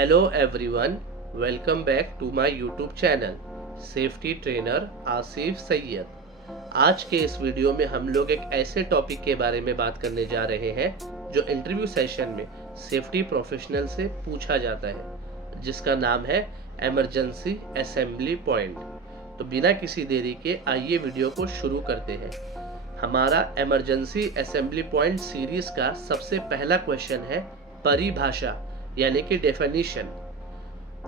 Hello everyone, welcome back to my YouTube channel safety trainer Asif Syed. आज के इस video में हम लोग एक ऐसे टॉपिक के बारे में बात करने जा रहे हैं जो इंटरव्यू सेशन में सेफ्टी प्रोफेशनल से पूछा जाता है, जिसका नाम है इमरजेंसी असेंबली पॉइंट। तो बिना किसी देरी के आइए वीडियो को शुरू करते हैं। हमारा इमरजेंसी असेंबली पॉइंट सीरीज का सबसे पहला क्वेश्चन है परिभाषा यानी कि डेफिनेशन।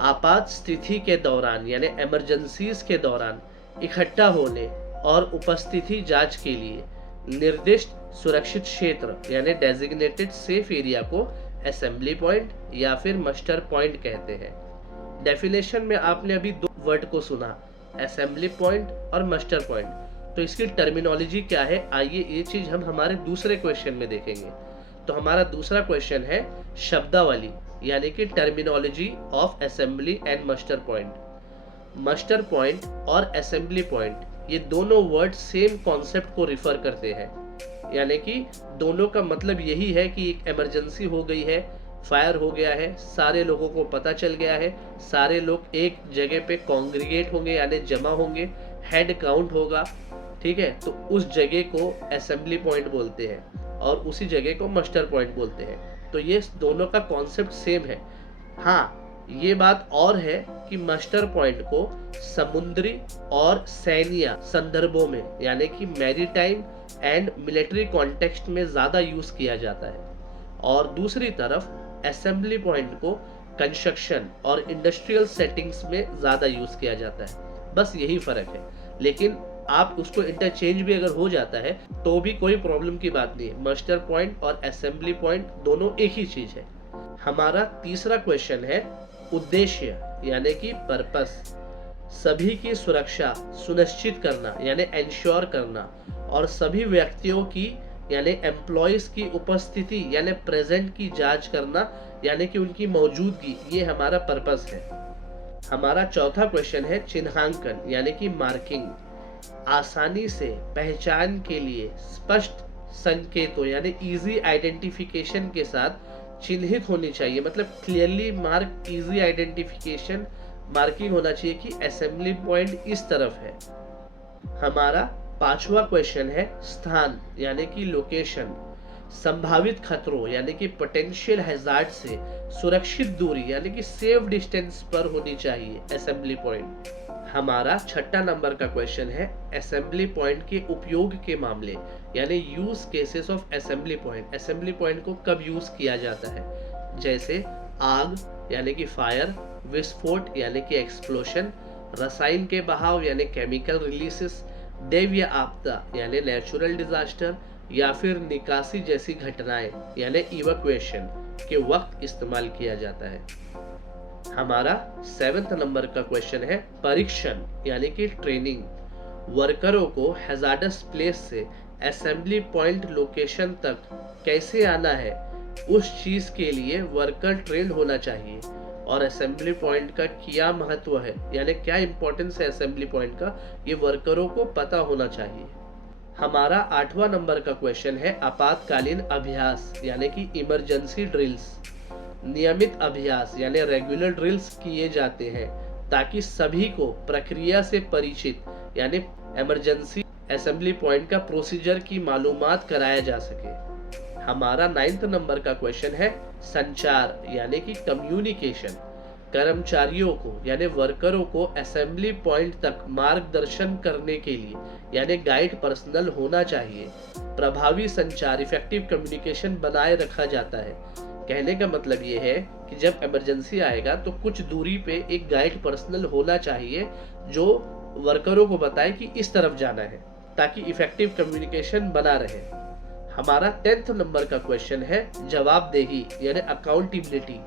आपात स्थिति के दौरान यानी इमरजेंसीज के दौरान इकट्ठा होने और उपस्थिति जांच के लिए निर्दिष्ट सुरक्षित क्षेत्र यानी डेजिग्नेटेड सेफ एरिया को असेंबली पॉइंट या फिर मस्टर पॉइंट कहते हैं। डेफिनेशन में आपने अभी दो वर्ड को सुना, असेंबली पॉइंट और मस्टर पॉइंट। तो इसकी टर्मिनोलॉजी क्या है, आइए ये चीज हम हमारे दूसरे क्वेश्चन में देखेंगे। तो हमारा दूसरा क्वेश्चन है शब्दावली यानी कि terminology of assembly and muster point. Muster point और असेंबली पॉइंट ये दोनों वर्ड सेम कॉन्सेप्ट को रिफर करते हैं, यानी कि दोनों का मतलब यही है कि एक इमरजेंसी हो गई है, फायर हो गया है, सारे लोगों को पता चल गया है, सारे लोग एक जगह पे कॉन्ग्रीगेट होंगे यानी जमा होंगे, हेड काउंट होगा, ठीक है। तो उस जगह को असेंबली पॉइंट बोलते हैं और उसी जगह को मस्टर पॉइंट बोलते हैं। तो ये दोनों का कॉन्सेप्ट सेम है। हाँ, ये बात और है कि मस्टर पॉइंट को समुद्री और सैन्य संदर्भों में यानी कि मैरीटाइम एंड मिलिट्री कॉन्टेक्स्ट में ज़्यादा यूज़ किया जाता है, और दूसरी तरफ असेंबली पॉइंट को कंस्ट्रक्शन और इंडस्ट्रियल सेटिंग्स में ज़्यादा यूज़ किया जाता है। बस यही फ़र्क है, लेकिन आप उसको इंटरचेंज भी अगर हो जाता है तो भी कोई प्रॉब्लम की बात नहीं है। मस्टर पॉइंट और असेंबली पॉइंट दोनों एक ही चीज है। हमारा तीसरा क्वेश्चन है उद्देश्य यानी कि पर्पस। सभी की सुरक्षा सुनिश्चित करना यानी एंश्योर करना, और सभी व्यक्तियों की यानी एम्प्लॉयज की उपस्थिति यानी प्रेजेंट की जांच करना यानी कि उनकी मौजूदगी, ये हमारा पर्पस है। हमारा चौथा क्वेश्चन है चिन्हांकन यानी कि मार्किंग। आसानी से पहचान के लिए स्पष्ट संकेतों यानी इजी आइडेंटिफिकेशन के साथ चिन्हित होनी चाहिए, मतलब clearly mark easy identification marking होना चाहिए कि असेंबली पॉइंट इस तरफ है। हमारा पांचवा क्वेश्चन है स्थान यानी कि लोकेशन। संभावित खतरों यानी कि पोटेंशियल हैजार्ड से सुरक्षित दूरी यानी कि सेफ डिस्टेंस पर होनी चाहिए असेंबली पॉइंट। हमारा छठा नंबर का क्वेश्चन है असेंबली पॉइंट के उपयोग के मामले यानी use cases of assembly point. Assembly point को कब यूज किया जाता है, जैसे आग यानी कि फायर, विस्फोट यानी कि एक्सप्लोशन, रसायन के बहाव यानी केमिकल रिलीजेस, दैवीय आपदा यानी नेचुरल डिजास्टर, या फिर निकासी जैसी घटनाएं यानी इवैक्यूएशन के वक्त इस्तेमाल किया जाता है। हमारा 7th नंबर का क्वेश्चन है परीक्षण यानी कि ट्रेनिंग। वर्करों को हैजार्डस प्लेस से असेंबली पॉइंट लोकेशन तक कैसे आना है, उस चीज के लिए वर्कर ट्रेंड होना चाहिए। और असेंबली पॉइंट का क्या महत्व है यानी क्या इंपॉर्टेंस है असेंबली पॉइंट का, ये वर्करों को पता होना चाहिए। हमारा 8वां नंबर का क्वेश्चन है आपातकालीन अभ्यास यानी कि इमरजेंसी ड्रिल्स। नियमित अभ्यास यानी रेगुलर ड्रिल्स किए जाते हैं ताकि सभी को प्रक्रिया से परिचित यानी इमरजेंसी असेंबली पॉइंट का प्रोसीजर की मालूमात कराया जा सके। हमारा 9th नंबर का क्वेश्चन है संचार यानी कि कम्युनिकेशन। कर्मचारियों को यानी वर्करों को असेंबली पॉइंट तक मार्गदर्शन करने के लिए यानी गाइड पर्सनल होना चाहिए। प्रभावी संचार इफेक्टिव कम्युनिकेशन बनाए रखा जाता है। कहने का मतलब ये है कि जब इमरजेंसी आएगा तो कुछ दूरी पे एक गाइड पर्सनल होना चाहिए जो वर्करों को बताए कि इस तरफ जाना है, ताकि इफेक्टिव कम्युनिकेशन बना रहे। हमारा 10th नंबर का क्वेश्चन है जवाबदेही यानी अकाउंटेबिलिटी।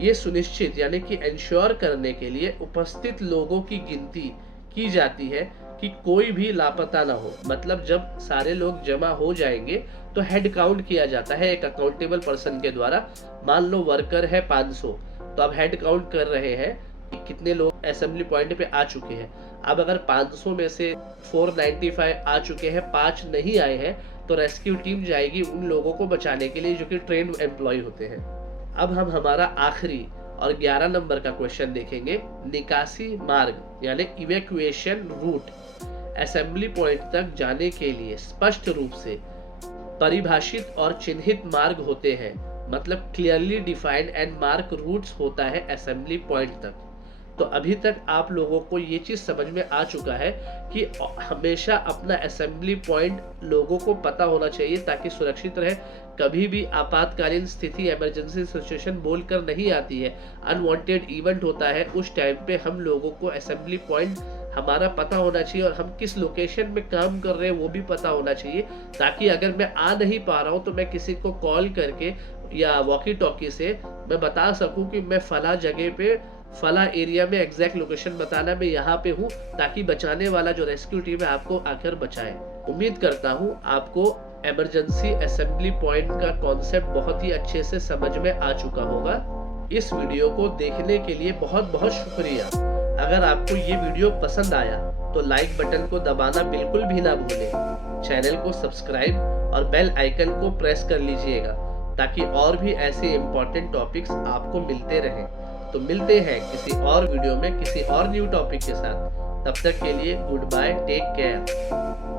ये सुनिश्चित यानी कि इंश्योर करने के लिए उपस्थित लोगों की गिनती की जाती है कि कोई भी लापता ना हो। मतलब जब सारे लोग जमा हो जाएंगे तो हेड काउंट किया जाता है एक अकाउंटेबल पर्सन के द्वारा। मान लो वर्कर है 500, तो अब हेड काउंट कर रहे हैं कि कितने लोग असेंबली पॉइंट पे आ चुके हैं। अब अगर 500 में से 495 आ चुके हैं, 5 नहीं आए हैं, तो रेस्क्यू टीम जाएगी उन लोगों को बचाने के लिए जो कि ट्रेन्ड एम्प्लॉय होते हैं। अब हम हमारा आखिरी और 11 नंबर का क्वेश्चन देखेंगे, निकासी मार्ग यानी इवैक्यूएशन रूट असेंबली पॉइंट तक जाने के लिए स्पष्ट रूप से परिभाषित और चिन्हित मार्ग होते हैं, मतलब clearly defined and mark routes होता है असेंबली पॉइंट तक। तो अभी तक आप लोगों को ये चीज़ समझ में आ चुका है कि हमेशा अपना असेंबली पॉइंट लोगों को पता होना चाहिए ताकि सुरक्षित रहे। कभी भी आपातकालीन स्थिति, इमरजेंसी सिचुएशन बोलकर नहीं आती है, अनवांटेड इवेंट होता है, उस टाइम पे हम लोगों को असेंबली पॉइंट हमारा पता होना चाहिए और हम किस लोकेशन में काम कर रहे हैं वो भी पता होना चाहिए, ताकि अगर मैं आ नहीं पा रहा हूँ तो मैं किसी को कॉल करके या वॉकी टॉकी से मैं बता सकूं कि मैं फला जगह पे फला एरिया में एग्जैक्ट लोकेशन बताना, मैं यहाँ पे हूँ, ताकि बचाने वाला जो रेस्क्यू टीम है आपको आकर बचाए। उम्मीद करता हूँ आपको इमरजेंसी असेंबली पॉइंट का कॉन्सेप्ट बहुत ही अच्छे से समझ में आ चुका होगा। इस वीडियो को देखने के लिए बहुत बहुत शुक्रिया। अगर आपको ये वीडियो पसंद आया तो लाइक बटन को दबाना बिल्कुल भी ना भूलें। चैनल को सब्सक्राइब और बेल आइकन को प्रेस कर लीजिएगा ताकि और भी ऐसे इम्पोर्टेंट टॉपिक्स आपको मिलते रहें। तो मिलते हैं किसी और वीडियो में किसी और न्यू टॉपिक के साथ। तब तक के लिए गुड बाय, टेक केयर।